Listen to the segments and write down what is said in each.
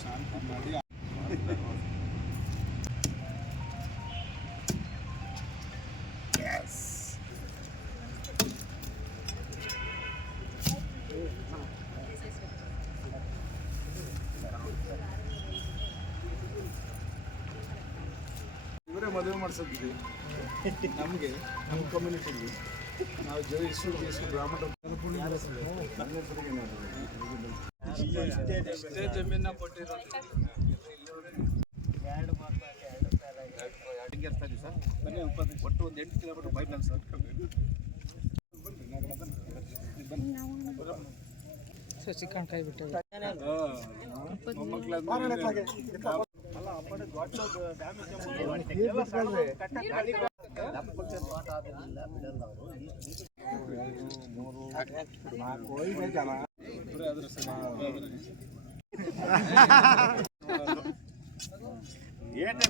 ಶಾಂತಿ ಮಾಡಿ ಇವರೇ ಮದುವೆ ಮಾಡಿಸಿದ್ವಿ ನಮಗೆ ನಮ್ಮ ಕಮ್ಯುನಿಟಿಗೆ ನಾವು ಜೈ ಇಷ್ಟು ಇಷ್ಟು ಬ್ರಾಹ್ಮಣ ಇಷ್ಟೇ ಜಮೀನ ಕೊಟ್ಟಿರೋದು ಹಿಂಗೇರ್ತಾ ಇದೀವಿ ಸರ್ ಬನ್ನಿ ಉಪ- ಒಟ್ಟು ಒಂದು ಎಂಟು ಕಿಲೋಮೀಟರ್ ಬೈಕ್ ನಾನು ಸರ್ ಸಸಿಕಾಯಿ ಬಿಟ್ಟು ఏంటి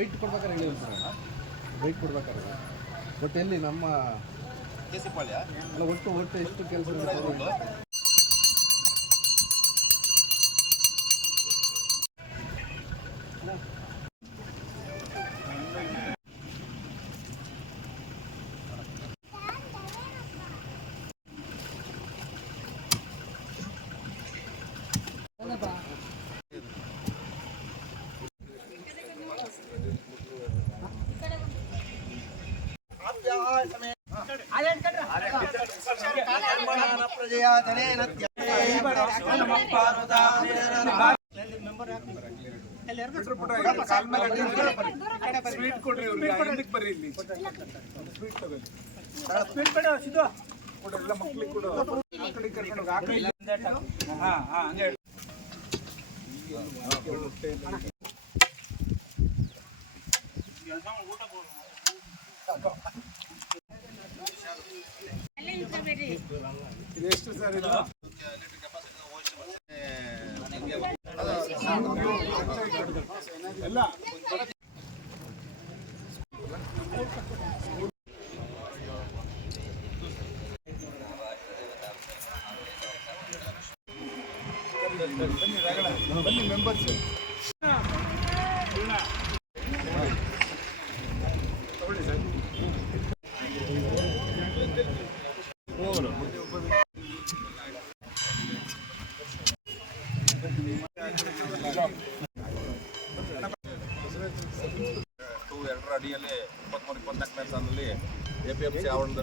ವೈಟ್ ಕೊಡ್ಬೇಕಾದ್ರೆ ಹೇಳಿ ಸರ್ ವೈಟ್ ಕೊಡ್ಬೇಕಾದ್ರೆ. ಬಟ್ ಎಲ್ಲಿ ನಮ್ಮ ಅಲ್ಲ ಒಟ್ಟು ಒಟ್ಟು ಎಷ್ಟು ಕೆಲಸ ಸ್ವೀಟ್ ಕೊಡ್ರಿ ಬರ್ರಿ ಇಲ್ಲಿ ಸ್ವೀಟ್ ತಗೊಳ್ಳಿ ಕೊಡು ಎಲ್ಲ ಮಕ್ಳಿಗೆ ಕೊಡು ಆ ಕಡೆ ಕರ್ಕೊಂಡು ಹಾ ಹಾ ಹೇಳಿ. ಎಷ್ಟು ಸರ್ ಇದು ಎಲ್ಲ ಬನ್ನಿ ಬನ್ನಿ ಮೆಂಬರ್ಸ್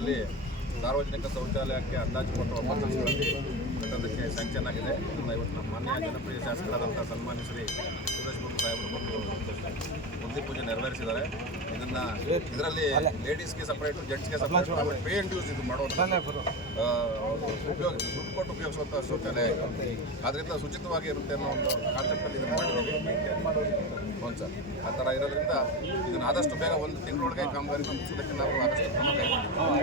ಸಿ ಆವರಣದಲ್ಲಿ ಸಾರ್ವಜನಿಕ ಶೌಚಾಲಯಕ್ಕೆ ಅಂದಾಜು ಕೊಟ್ಟು ಲಕ್ಷಗಳಲ್ಲಿ ಕಟ್ಟೋದಕ್ಕೆ ಸ್ಯಾಂಕ್ಷನ್ ಆಗಿದೆ. ಇದನ್ನು ಇವತ್ತು ನಮ್ಮ ಮಾನ್ಯ ಜನಪ್ರಿಯ ಶಾಸಕರಾದಂಥ ಸನ್ಮಾನ್ಯ ಶ್ರೀ ಸುರೇಶ್ ಬಾಬು ಸಾಹೇಬರು ಬಂದು ಮುಂದಿ ಪೂಜೆ ನೆರವೇರಿಸಿದ್ದಾರೆ. ಇದನ್ನು ಇದರಲ್ಲಿ ಲೇಡೀಸ್ಗೆ ಸಪ್ರೇಟು ಜೆಂಟ್ಸ್ಗೆ ಸಪ್ರೇಟ್ ಪೇ ಅಂಡ್ ಯೂಸ್ ಇದು ಮಾಡುವಂಥ ಉಪಯೋಗ ದುಡ್ಡು ಕೊಟ್ಟು ಉಪಯೋಗಿಸುವಂಥ ಶೌಚಾಲಯ ಇದು. ಆದ್ದರಿಂದ ಶುಚಿತ್ವವಾಗಿ ಇರುತ್ತೆ ಅನ್ನೋ ಒಂದು ಕಾನ್ಸೆಪ್ಟಲ್ಲಿ ಇದನ್ನು ಮಾಡಿದ್ದೀವಿ ಸರ್ ಆ ಥರ ಇರೋದ್ರಿಂದ ಇದನ್ನು ಆದಷ್ಟು ಬೇಗ ಒಂದು ತಿಂಗಳೊಳಗೆ ಕಾಮಗಾರಿ ಮುಗಿಸೋದಕ್ಕೆ ನಾವು ಆದಷ್ಟು ಕ್ರಮ ಕೈಗೊಂಡಿದ್ದೀವಿ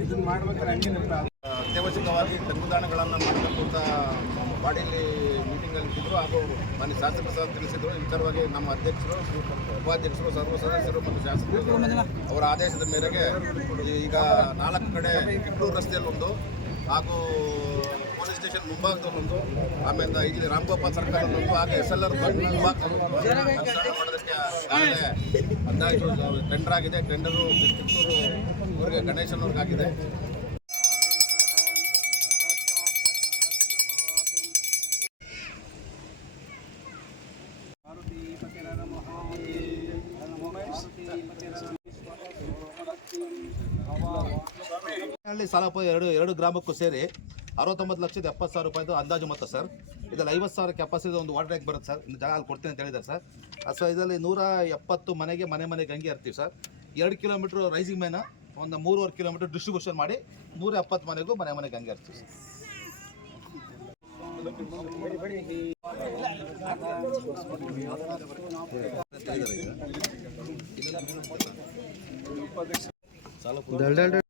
ಇದನ್ನ ಮಾಡ್ಬೇಕಾದ್ರೆ ಹಂಗೆ ನಮ್ಮ ಅತ್ಯವಶ್ಯಕವಾಗಿ ತಂಗುದಾಣಗಳನ್ನು ಮಾಡಬೇಕು ಬಾಡಿಯಲ್ಲಿ ಮೀಟಿಂಗಲ್ಲಿ ಇದ್ದರು ಹಾಗೂ ಮನೆ ಶಾಸಕರು ಸಹ ತಿಳಿಸಿದರು. ಈ ವಿಚಾರವಾಗಿ ನಮ್ಮ ಅಧ್ಯಕ್ಷರು, ಉಪಾಧ್ಯಕ್ಷರು, ಸರ್ವ ಸದಸ್ಯರು ಮತ್ತು ಶಾಸಕರು ಅವರ ಆದೇಶದ ಮೇರೆಗೆ ಈಗ ನಾಲ್ಕು ಕಡೆ ಕಿಟ್ಟೂರು ರಸ್ತೆಯಲ್ಲಿ ಒಂದು ಹಾಗೂ ಪೊಲೀಸ್ ಸ್ಟೇಷನ್ ಮುಂಭಾಗದಲ್ಲೊಂದು ಆಮೇಲೆ ಇಲ್ಲಿ ರಾಮಗೋಪಾಲ್ ಸರ್ಕಾರದಲ್ಲೊಂದು ಹಾಗೆ ಎಸ್ ಎಲ್ ಆರ್ ಮಾಡೋದಕ್ಕೆ ಆಗಲೇ ಅಂದಾಜು ಟೆಂಡರ್ ಆಗಿದೆ. ಟೆಂಡರು ಕಿತ್ತೂರು ಅವರಿಗೆ ಗಣೇಶನವ್ರಿಗೆ ಸಾಲ ಸಾಲಪ ಎರಡು ಎರಡು ಗ್ರಾಮಕ್ಕೂ ಸೇರಿ ಅರವತ್ತೊಂಬತ್ತು ಲಕ್ಷದ ಎಪ್ಪತ್ತು ಸಾವಿರ ರೂಪಾಯಿದು ಅಂದಾಜು ಮೊತ್ತ ಸರ್. ಇದರಲ್ಲಿ ಐವತ್ತು ಸಾವಿರ ಕೆಪಾಸಿಟಿ ಒಂದು ವಾಟರ್ ಟ್ಯಾಂಕ್ ಬರುತ್ತೆ ಸರ್. ಇನ್ನು ಜಾಗ ಅಲ್ಲಿ ಕೊಡ್ತೀನಿ ಅಂತ ಹೇಳಿದ್ದಾರೆ ಸರ್. ಸೊ ಇದರಲ್ಲಿ ನೂರ ಎಪ್ಪತ್ತು ಮನೆಗೆ ಮನೆ ಮನೆ ಗಂಗೆ ಇರ್ತೀವಿ ಸರ್. ಎರಡು ಕಿಲೋಮೀಟ್ರ್ ರೈಸಿಂಗ್ ಮೇನ ಒಂದು ಮೂರುವರೆ ಕಿಲೋಮೀಟ್ರ್ ಡಿಸ್ಟ್ರಿಬ್ಯೂಷನ್ ಮಾಡಿ ನೂರ ಎಪ್ಪತ್ತು ಮನೆಗೂ ಮನೆ ಮನೆ ಗಂಗೆ ಇರ್ತೀವಿ ಸರ್. ಓಂ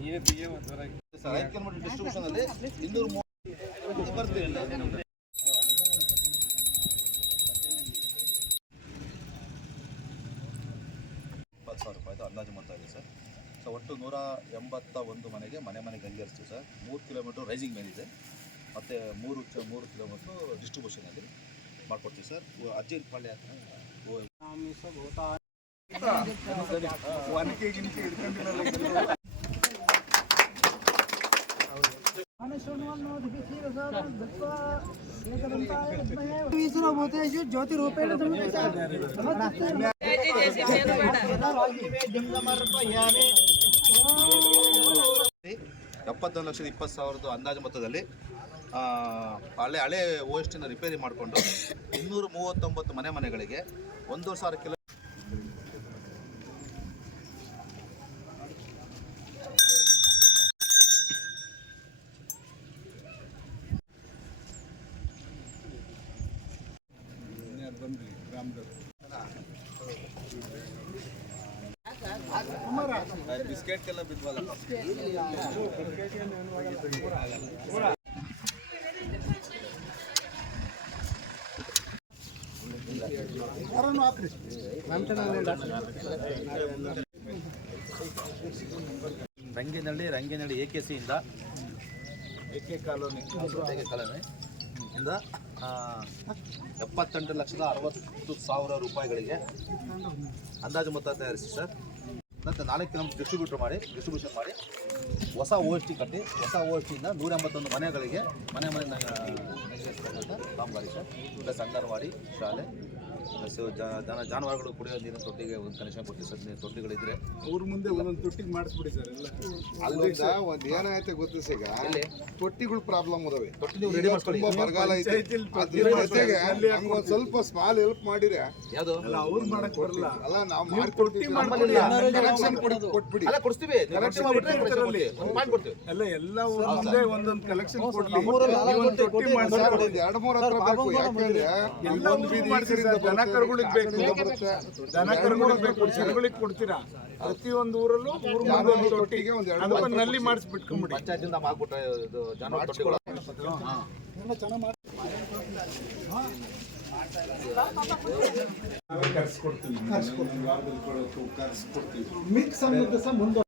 ಸರ್ ಐದು ಕಿಲೋಮೀಟರ್ ಡಿಸ್ಟ್ರಿಬ್ಯೂಷನ್ ಅಲ್ಲಿ ಇನ್ನೂರ ಮೂವತ್ತು ಬರ್ತೀವಿ. ಇಪ್ಪತ್ತು ಸಾವಿರ ರೂಪಾಯಿದು ಅಂದಾಜು ಮೊತ್ತ ಇದೆ ಸರ್. ಸೊ ಒಟ್ಟು ನೂರ ಎಂಬತ್ತ ಒಂದು ಮನೆಗೆ ಮನೆ ಮನೆ ಗಂಗೆರಿಸ್ತೀವಿ ಸರ್. ಮೂರು ಕಿಲೋಮೀಟ್ರ್ ರೈಸಿಂಗ್ ಇದೆ. ಮತ್ತು ಮೂರು ಮೂರು ಕಿಲೋಮೀಟ್ರು ಡಿಸ್ಟ್ರಿಬ್ಯೂಷನಲ್ಲಿ ಮಾಡ್ಕೊಡ್ತೀವಿ ಸರ್. ಅಜ್ಜಿ ಪಾಳ್ಯ ಒನಕೆ ಗಿನಕೆ ಹಿಡ್ಕೊಂಡಿಲ್ಲ. ಜ್ಯೋತಿರೂಪೇಣ ಎಪ್ಪತ್ತೊಂದು ಲಕ್ಷದ ಇಪ್ಪತ್ತು ಸಾವಿರದ ಅಂದಾಜು ಮೊತ್ತದಲ್ಲಿ ಹಳೆ ಹಳೆ ಓ ಎಸ್ ಟಿನ ರಿಪೇರಿ ಮಾಡಿಕೊಂಡು ಇನ್ನೂರ ಮೂವತ್ತೊಂಬತ್ತು ಮನೆ ಮನೆಗಳಿಗೆ ಒಂದು ಸಾವಿರ ಕಿಲೋ ಬಿಸ್ಕೆಟ್ಗೆಲ್ಲ ಬಿದ್ವಲ್ಲ. ರಂಗಿನಹಳ್ಳಿ ರಂಗಿನಹಳ್ಳಿ ಎ ಕೆ ಸಿಯಿಂದ ಏಕೆ ಕಾಲೋನಿ ಹೇಗೆ ಕಾಲೋನಿ ಇಂದ ಎಪ್ಪತ್ತೆಂಟು ಲಕ್ಷದ ಅರವತ್ತು ಸಾವಿರ ರೂಪಾಯಿಗಳಿಗೆ ಅಂದಾಜು ಮೊತ್ತ ತಯಾರಿಸಿ ಸರ್. ಮತ್ತು ನಾಲ್ಕು ಕಿಲೋಮೀಟರ್ ಡಿಸ್ಟ್ರಿಬ್ಯೂಟರ್ ಮಾಡಿ ಡಿಸ್ಟ್ರಿಬ್ಯೂಷನ್ ಮಾಡಿ, ಹೊಸ ಓ ಎಸ್ ಟಿ ಕಟ್ಟಿ, ಹೊಸ ಓ ಎಸ್ ಟಿಯಿಂದ ನೂರ ಎಂಬತ್ತೊಂದು ಮನೆಗಳಿಗೆ, ಮನೆ ಮನೆ ಕಾಮಗಾರಿ ಸರ್. ಪ್ಲಸ್ ಅಂಗನವಾಡಿ ಶಾಲೆ ಜನ ಜಾನುವಾರುಗಳು ಕುಡಿಯೋ ನೀರಿನ ತೊಟ್ಟಿಗೆ ಒಂದು ಕನೆಕ್ಷನ್ ಕೊಟ್ಟು ಸರ್ ನೀರು ತೊಟ್ಟಿಗಳಿದ್ರೆ. ಅವ್ರ ಮುಂದೆ ಒಂದೊಂದು ತೊಟ್ಟಿಗೆ ಮಾಡಿಸ್ಬಿಡಿ ಸರ್ ಎಲ್ಲ. ಅಲ್ಲಿಂದ ಒಂದ್ ಏನಾಯ್ತು ಗೊತ್ತು ಈಗ? ತೊಟ್ಟಿಗಳು ಪ್ರಾಬ್ಲಮ್ ಅದಾವೆ. ತೊಟ್ಟಿ ನೀವು ರೆಡಿ ಮಾಡ್ಕೊಳ್ಳಿ ತುಂಬಾ ಬರಗಾಲ ಐತೆ. ಜೊತೆಗೆ ಒಂದ್ ಸ್ವಲ್ಪ ಸ್ಮಾಲ್ ಹೆಲ್ಪ್ ಮಾಡಿದ್ರೆ ಯಾವುದು? ಅಲ್ಲ ಅವ್ರು ಮಾಡಕ್ ಬರಲ್ಲ. ಅಲ್ಲ ನಾವು ತೊಟ್ಟಿ ಮಾಡ್ಕೊಡ್ತೀವಿ ಮಾಡ್ಕೊಳ್ಳಿ. ಕನೆಕ್ಷನ್ ಕೊಟ್ಬಿಡಿ. ಅಲ್ಲ ಕನೆಕ್ಷನ್ ಮಾಡ್ಬಿಟ್ರೆ ಪಾಯಿಂಟ್ ಕೊಡ್ತೀವಿ. ಎಲ್ಲ ಒಂದೊಂದು ಕಲೆಕ್ಷನ್ ಕೊಡ್ಲಿ ಒಂದು ತೊಟ್ಟಿ ಮಾಡ್ಸಿ. ಎರಡ್ ಮೂರ್ ಹತ್ರ ಬೇಕು. ಯಾಕಂದ್ರೆ ಎಲ್ಲ ಒಂದು ಬೀದಿ ದನ ಕರುಗಳಿಗೆ ಬೇಕು ಆ ದನ ಕರುಗಳಿಗೆ ಬೇಕು. ಜನಗಳಿಗೆ ಕೊಡ್ತೀರಾ? ಪ್ರತಿಯೊಂದು ಊರಲ್ಲೂ ಊರು ಮುಂದೊಂದು ತೊಟ್ಟಿಗೆ ಒಂದು ಎರಡು ಅದಕ್ಕೊಂದು ನಲ್ಲಿ ಮಾಡಿಸ್ಬಿಟ್ಕೊಂಬಿಡಿ ಪಂಚಾಯತಿಂದ ಮಾಡ್ಬಿಟ್ಟು ಇದು ಜಾನುವಾರು ತೊಟ್ಟಿಗಳು ನಾವೇ ಮಿಕ್ಸ್ ಅನ್ನೋದು ಸಹ ಮುಂದೆ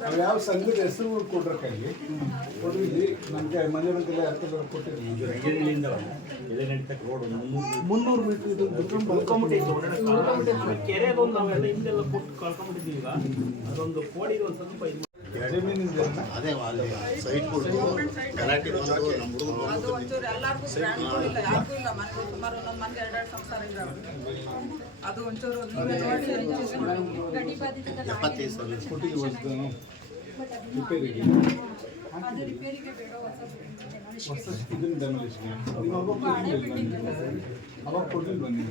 ನಾವು ಯಾವ ಸಂಘದ ಹೆಸರು ಕೊಡ್ರಕ್ಕಾಗಿ ಕೊಡಿದ್ವಿ ನಮಗೆ ಮನೆ ಮಂದಿಲ್ಲ ಯಾರು ಕೊಟ್ಟಿದ್ವಿ ಮುನ್ನೂರು ಮೀಟರ್ ಇದು ನಾವೆಲ್ಲ ಹಿಂದೆಲ್ಲ ಕೊಟ್ಟು ಕಳ್ಕೊಂಡ್ಬಿಟ್ಟಿದ್ದೀವಿ ಈಗ. ಅದೊಂದು ಕೋಡಿಗೆ ಒಂದು ಸ್ವಲ್ಪ ಅದೇ ಅಲ್ಲಿ ಸೈಟ್ ಕೊಟ್ಟು ಗಲಾಟೆ ಬಂದು ನಮ್ಮ ಹುಡುಗರು ಅದು ಒಂಚೂರು ಎಲ್ಲರಿಗೂ ಗ್ರ್ಯಾಂಡ್ ಇಲ್ಲ ಯಾರಿಗೂ ಇಲ್ಲ. ಮನೆ ಸುಮಾರು ಒಂದೊಂದು ಮನೆಗೆ ಎರಡೆರಡು ಸಂಸಾರ ಇದ್ದಾವೆ. ಅದು ಒಂಚೂರು ನೀವೇ ನೋಡಿ ಎಪ್ಪತ್ತೈದು ಸಾವಿರ. ಕೊಟ್ಟಿಗೆ ವಸ್ತು ರಿಪೇರಿಗೆ ಹೊಸ ಡೆಮೊಲಿಷನ್ ನೀವು ಅವಾಗ ಕೊಡ್ಲಿಲ್ಲ ಬನ್ನಿ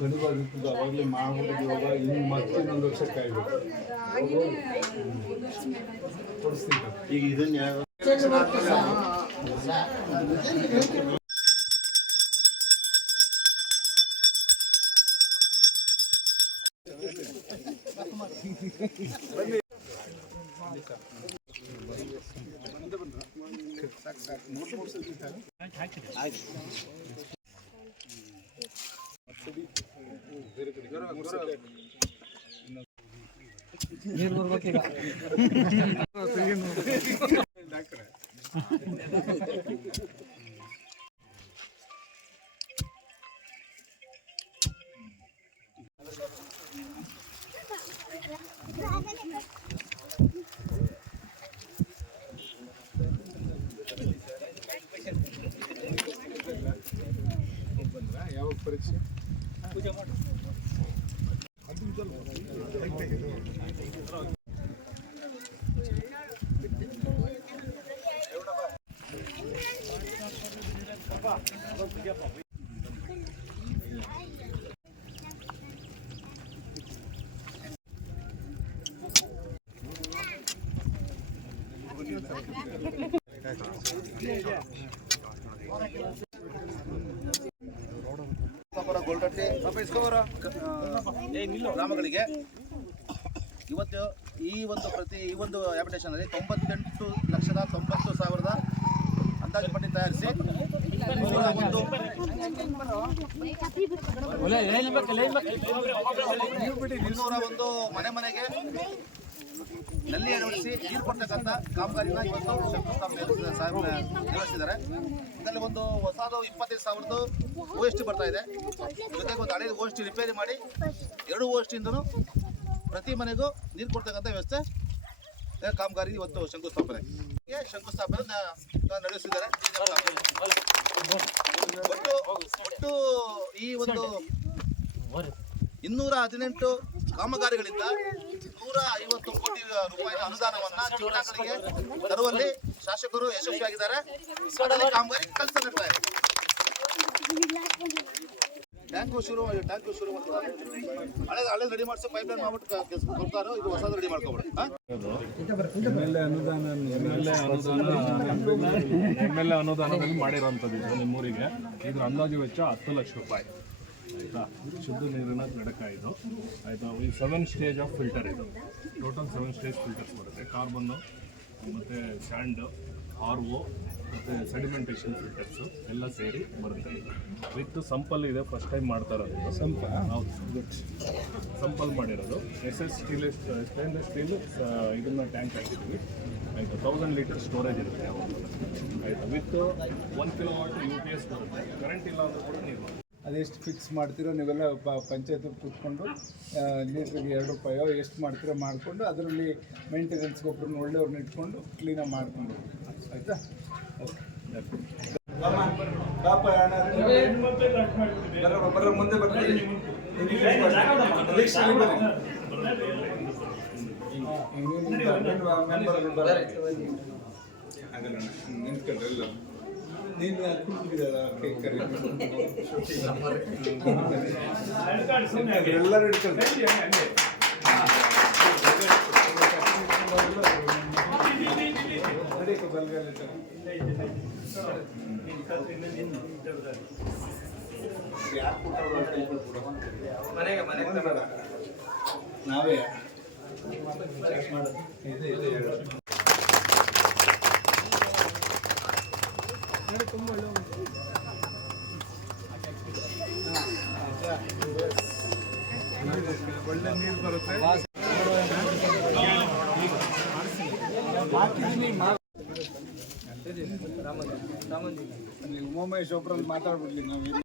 ಗಂಡುಗಳು ಅವಾಗಲೇ ಮಾಡ್ಬಿಟ್ಟು ಇವಾಗ ಇನ್ನು ಮತ್ತೆ ಇನ್ನೊಂದು ವರ್ಷ ಕಾಯ್ಬೇಕು ಕೊಡಿಸ್ತೀನಿ ಈಗ ಇದನ್ನ ಯಾವ ಹಾಂ ಪರೀಕ್ಷೆ ಗ್ರಾಮಗಳಿಗೆ ಇವತ್ತು ಈ ಒಂದು ಪ್ರತಿ ಈ ಒಂದು ಅಲ್ಲಿ ತೊಂಬತ್ತೆಂಟು ಲಕ್ಷದ ತೊಂಬತ್ತು ಸಾವಿರದ ಅಂದಾಜು ಪಟ್ಟಿ ತಯಾರಿಸಿ ಒಂದು ಒಂದು ಮನೆ ಮನೆಗೆ ನಲ್ಲಿ ಅಳವಡಿಸಿ ನೀರು ಕೊಡ್ತಕ್ಕಂಥ ಕಾಮಗಾರಿನ ಇವತ್ತು ಶಂಕುಸ್ಥಾಪನೆ ಸಾಹೇಬ್ ನಿರ್ವಹಿಸಿದ್ದಾರೆ. ಇದರಲ್ಲಿ ಒಂದು ಹೊಸದು ಇಪ್ಪತ್ತೈದು ಸಾವಿರದ್ದು ಓ ಎಸ್ ಟಿ ಬರ್ತಾ ಇದೆ. ಜೊತೆಗೆ ಒಂದು ಹಳೆಯ ಓ ಎಸ್ ಟಿ ರಿಪೇರಿ ಮಾಡಿ ಎರಡು ಓ ಎಸ್ ಪ್ರತಿ ಮನೆಗೂ ನೀರು ಕೊಡ್ತಕ್ಕಂಥ ವ್ಯವಸ್ಥೆ ಕಾಮಗಾರಿ ಇವತ್ತು ಶಂಕುಸ್ಥಾಪನೆ. ಶಂಕುಸ್ಥಾಪನೆ ನಡೆಸಿದ್ದಾರೆ. ಒಟ್ಟು ಒಟ್ಟು ಈ ಒಂದು ಇನ್ನೂರ ಹದಿನೆಂಟು ಕಾಮಗಾರಿಗಳಿಂದ ನೂರ ಐವತ್ತು ಕೋಟಿ ರೂಪಾಯಿ ಅನುದಾನವನ್ನ ಚಿಕ್ಕಗಳಿಗೆ ತರುವಲ್ಲಿ ಶಾಸಕರು ಯಶಸ್ವಿಯಾಗಿದ್ದಾರೆ. ಕಾಮಗಾರಿ ಕೆಲಸ ನಡೀತಾ ಇದೆ ಟ್ಯಾಂಕು ಶುರು ಟ್ಯಾಂಕು ಶುರು ಮಾಡ್ತಾರೆ ಹಳೆ ಹಳೆ ರೆಡಿ ಮಾಡಿಸಿ ಪೈಪ್ ಲೈನ್ ಮಾಡ್ಬಿಟ್ಟು ಕೊಡ್ತಾರೋ ಇದು ಹೊಸದು ರೆಡಿ ಮಾಡ್ಕೊಬಿಡಿ. ಎಂ ಎಲ್ ಎ ಅನುದಾನ, ಎಂ ಎಲ್ ಅನುದಾನ, ಎಂ ಎಲ್ ಎ ನಿಮ್ಮೂರಿಗೆ. ಇದ್ರ ಅಂದಾಜು ವೆಚ್ಚ ಹತ್ತು ಲಕ್ಷ ರೂಪಾಯಿ. ಆಯಿತಾ? ಶುದ್ಧ ನೀರಿನ ಘಟಕ ಇದು. ಆಯಿತಾ? ಈ ಸೆವೆನ್ ಸ್ಟೇಜ್ ಆಫ್ ಫಿಲ್ಟರ್ ಇದು. ಟೋಟಲ್ ಸೆವೆನ್ ಸ್ಟೇಜ್ ಫಿಲ್ಟರ್ಸ್ ಬರುತ್ತೆ. ಕಾರ್ಬನ್ನು ಮತ್ತು ಸ್ಯಾಂಡ್ ಆರ್ ಓ ಮತ್ತು ಸೆಡಿಮೆಂಟೇಷನ್ ಫಿಲ್ಟರ್ಸು ಎಲ್ಲ ಸೇರಿ ಬರುತ್ತೆ ವಿತ್ ಸಂಪಲ್ ಇದೆ ಫಸ್ಟ್ ಟೈಮ್ ಮಾಡ್ತಾ ಇರೋದು ಸಂಪ ಹೌದು. ಸಂಪಲ್ ಮಾಡಿರೋದು. S S steel stainless steel ಇದನ್ನ ಟ್ಯಾಂಕ್ ಹಾಕಿದ್ವಿ ಆಯಿತು? ತೌಸಂಡ್ ಲೀಟರ್ ಸ್ಟೋರೇಜ್ ಇರುತ್ತೆ ಆಯಿತು? With one kilowatt U P S ಬರುತ್ತೆ. ಕರೆಂಟ್ ಇಲ್ಲ ಅಂದರೂ ಕೂಡ ನೀವು ಅದೆಷ್ಟು ಫಿಕ್ಸ್ ಮಾಡ್ತೀರೋ ನೀವೆಲ್ಲ ಪಂಚಾಯತ್ ಕೂತ್ಕೊಂಡು ಲೀಟ್ರಿಗೆ ಎರಡು ರೂಪಾಯೋ ಎಷ್ಟು ಮಾಡ್ತೀರೋ ಮಾಡಿಕೊಂಡು ಅದರಲ್ಲಿ ಮೇಂಟೆನೆನ್ಸ್ ಒಬ್ಬರನ್ನ ಒಳ್ಳೆಯವ್ರನ್ನ ಇಟ್ಕೊಂಡು ಕ್ಲೀನಾಗಿ ಮಾಡ್ಕೊಂಡು ಆಯಿತಾ ಓಕೆ ಮುಂದೆ ಬರ್ತೀವಿ ಆಗಲ್ಲ ನಿಂತ್ಕೊಂಡ್ರೆ ಎಲ್ಲ ನೀನು ಕೂತಿದ್ದಾರ ಕೇಕ್ ಕರಿ ಎಲ್ಲರೂ ಇಟ್ಕೊಂಡು ಮನೆಗೆ ಮನೆಗೆ ನಾವೇ. ಇದೆ ಇದೆ ಒಳ್ಳೆ ನೀರು ಬರುತ್ತೆ ನೀವು ಉಮಾಮಹೇಶ್ ಒಬ್ರಲ್ಲಿ ಮಾತಾಡ್ಬಿಡ್ಲಿ ನಾವು